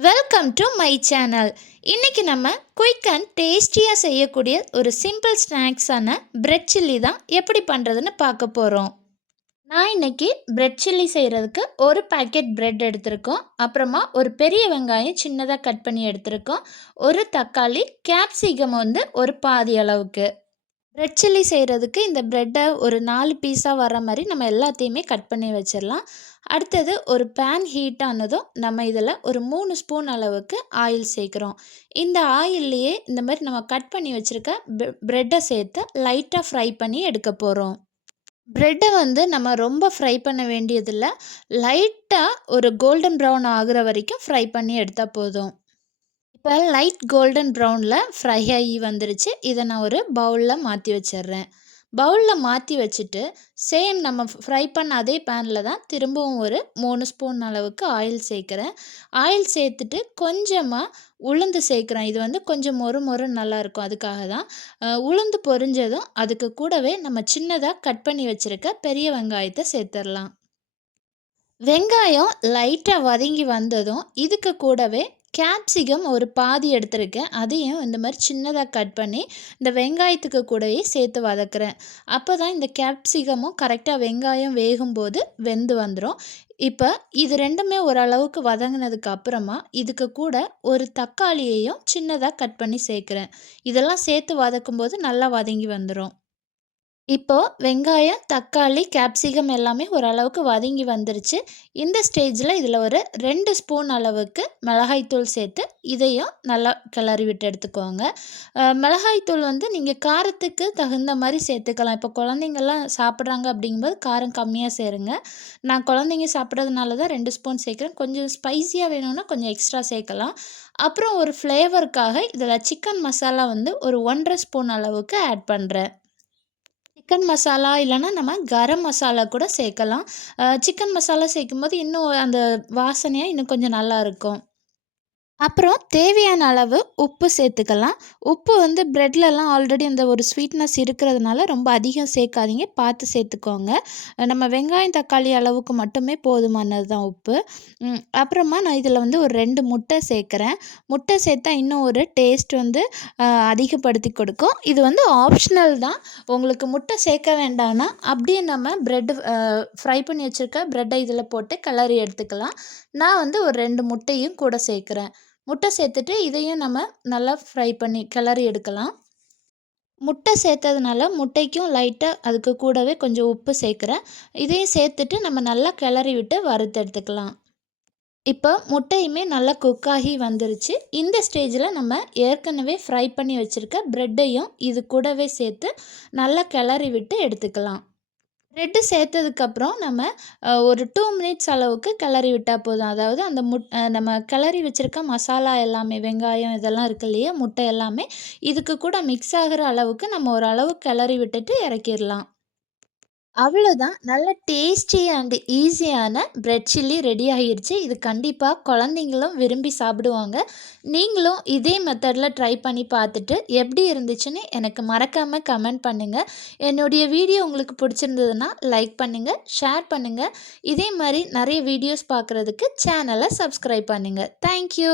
Welcome to my channel இன்றைக்கி நம்ம quick and டேஸ்டியாக செய்யக்கூடிய ஒரு சிம்பிள் ஸ்நாக்ஸான பிரெட் சில்லி தான் எப்படி பண்ணுறதுன்னு பார்க்க போகிறோம் நான் இன்றைக்கி பிரெட் சில்லி செய்கிறதுக்கு ஒரு பேக்கெட் பிரெட் எடுத்திருக்கோம். அப்புறமா ஒரு பெரிய வெங்காயம் சின்னதாக கட் பண்ணி எடுத்திருக்கோம். ஒரு தக்காளி கேப்சிகம் வந்து ஒரு பாதி அளவுக்கு. ப்ரெட் சில்லி செய்கிறதுக்கு இந்த ப்ரெட்டை ஒரு நாலு பீஸாக வர மாதிரி நம்ம எல்லாத்தையுமே கட் பண்ணி வச்சிடலாம். அடுத்தது ஒரு பேன் ஹீட் ஆனதும் நம்ம இதில் ஒரு மூணு ஸ்பூன் அளவுக்கு ஆயில் சேர்க்குறோம். இந்த ஆயில்லையே இந்த மாதிரி நம்ம கட் பண்ணி வச்சுருக்க ப்ரெட்டை சேர்த்து லைட்டாக ஃப்ரை பண்ணி எடுக்க போகிறோம் ப்ரெட்டை வந்து நம்ம ரொம்ப ஃப்ரை பண்ண வேண்டியதில்லை. லைட்டாக ஒரு கோல்டன் ப்ரௌன் ஆகிற வரைக்கும் ஃப்ரை பண்ணி எடுத்தால் போதும். இப்போ லைட் கோல்டன் ப்ரௌனில் ஃப்ரை ஆகி வந்துருச்சு. இதை நான் ஒரு பவுலில் மாற்றி வச்சிட்றேன். பவுலில் மாற்றி வச்சுட்டு சேம் நம்ம ஃப்ரை பண்ண அதே பேனில் தான் திரும்பவும் ஒரு மூணு ஸ்பூன் அளவுக்கு ஆயில் சேர்க்குறேன். ஆயில் சேர்த்துட்டு கொஞ்சமாக உளுந்து சேர்க்குறேன். இது வந்து கொஞ்சம் மொறு மொறு நல்லாயிருக்கும் அதுக்காக தான். உளுந்து பொரிஞ்சதும் அதுக்கு கூடவே நம்ம சின்னதாக கட் பண்ணி வச்சுருக்க பெரிய வெங்காயத்தை சேர்த்துடலாம். வெங்காயம் லைட்டாக வதங்கி வந்ததும் இதுக்கு கூடவே கேப்சிகம் ஒரு பாதி எடுத்திருக்கேன். அதையும் இந்த மாதிரி சின்னதாக கட் பண்ணி இந்த வெங்காயத்துக்கு கூடவே சேர்த்து வதக்குறேன். அப்போ தான் இந்த கேப்சிகமும் கரெக்டாக வெங்காயம் வேகும்போது வெந்து வந்துடும் இப்போ இது ரெண்டுமே ஓரளவுக்கு வதங்கினதுக்கு அப்புறமா இதுக்கு கூட ஒரு தக்காளியையும் சின்னதாக கட் பண்ணி சேர்க்குறேன். இதெல்லாம் சேர்த்து வதக்கும்போது நல்லா வதங்கி வந்துடும் இப்போது வெங்காயம் தக்காளி கேப்சிகம் எல்லாமே ஓரளவுக்கு வதங்கி வந்துருச்சு. இந்த ஸ்டேஜில் இதில் ஒரு ரெண்டு ஸ்பூன் அளவுக்கு மிளகாய்த்தூள் சேர்த்து இதையும் நல்லா கிளறி விட்டு எடுத்துக்கோங்க. மிளகாய்த்தூள் வந்து நீங்கள் காரத்துக்கு தகுந்த மாதிரி சேர்த்துக்கலாம். இப்போ குழந்தைங்கள்லாம் சாப்பிட்றாங்க அப்படிங்கும்போது காரம் கம்மியாக சேருங்க. நான் குழந்தைங்க சாப்பிட்றதுனால தான் ரெண்டு ஸ்பூன் சேர்க்குறேன். கொஞ்சம் ஸ்பைஸியாக வேணும்னா கொஞ்சம் எக்ஸ்ட்ரா சேர்க்கலாம். அப்புறம் ஒரு ஃப்ளேவருக்காக இதில் சிக்கன் மசாலா வந்து ஒரு ஒன்றரை ஸ்பூன் அளவுக்கு ஆட் பண்ணுறேன் சிக்கன் மசாலா இல்லைனா நம்ம கரம் மசாலா கூட சேர்க்கலாம். சிக்கன் மசாலா சேர்க்கும்போது இன்னும் அந்த வாசனையாக இன்னும் கொஞ்சம் நல்லாயிருக்கும் அப்புறம் தேவையான அளவு உப்பு சேர்த்துக்கலாம். உப்பு வந்து ப்ரெட்லலாம் ஆல்ரெடி அந்த ஒரு ஸ்வீட்னஸ் இருக்கிறதுனால ரொம்ப அதிகம் சேர்க்காதீங்க. பார்த்து சேர்த்துக்கோங்க. நம்ம வெங்காயம் தக்காளி அளவுக்கு மட்டுமே போதுமானது தான் உப்பு அப்புறமா நான் இதில் வந்து ஒரு ரெண்டு முட்டை சேர்க்குறேன். முட்டை சேர்த்தா இன்னும் ஒரு டேஸ்ட் வந்து அதிகப்படுத்தி கொடுக்கும். இது வந்து ஆப்ஷனல் தான். உங்களுக்கு முட்டை சேர்க்க வேண்டாம்னா அப்படியே நம்ம ப்ரெட் ஃப்ரை பண்ணி வச்சுருக்க ப்ரெட்டை இதில் போட்டு கிளறி எடுத்துக்கலாம். நான் வந்து ஒரு ரெண்டு முட்டையும் கூட சேர்க்குறேன். முட்டை சேர்த்துட்டு இதையும் நம்ம நல்லா ஃப்ரை பண்ணி கிளறி எடுக்கலாம். முட்டை சேர்த்ததுனால முட்டைக்கும் லைட்டாக அதுக்கு கூடவே கொஞ்சம் உப்பு சேர்க்குறேன். இதையும் சேர்த்துட்டு நம்ம நல்லா கிளறி விட்டு வறுத்து எடுத்துக்கலாம். இப்போ முட்டையுமே நல்லா குக்காகி வந்துருச்சு. இந்த ஸ்டேஜில் நம்ம ஏற்கனவே ஃப்ரை பண்ணி வச்சுருக்க ப்ரெட்டையும் இது கூடவே சேர்த்து நல்லா கிளறி விட்டு எடுத்துக்கலாம். ப்ரெட்டு சேர்த்ததுக்கப்புறம் நம்ம ஒரு டூ மினிட்ஸ் அளவுக்கு கிளறி விட்டால் போதும். அதாவது அந்த முட் நம்ம கிளறி வச்சுருக்க மசாலா எல்லாமே வெங்காயம் இதெல்லாம் இருக்கு இல்லையா முட்டை எல்லாமே இதுக்கு கூட மிக்ஸ் ஆகிற அளவுக்கு நம்ம ஒரு அளவு கிளறி விட்டுட்டு இறக்கிடலாம். அவ்வளோதான் நல்ல டேஸ்டி அண்ட் ஈஸியான பிரெட் சில்லி ரெடி ஆகிருச்சு இது கண்டிப்பாக குழந்தைங்களும் விரும்பி சாப்பிடுவாங்க. நீங்களும் இதே மெத்தடில் ட்ரை பண்ணி பார்த்துட்டு எப்படி இருந்துச்சுன்னு எனக்கு மறக்காமல் கமெண்ட் பண்ணுங்கள் என்னுடைய வீடியோ உங்களுக்கு பிடிச்சிருந்ததுன்னா லைக் பண்ணுங்கள் ஷேர் பண்ணுங்கள் இதே மாதிரி நிறைய வீடியோஸ் பார்க்குறதுக்கு சேனலை சப்ஸ்கிரைப் பண்ணுங்கள் தேங்க்யூ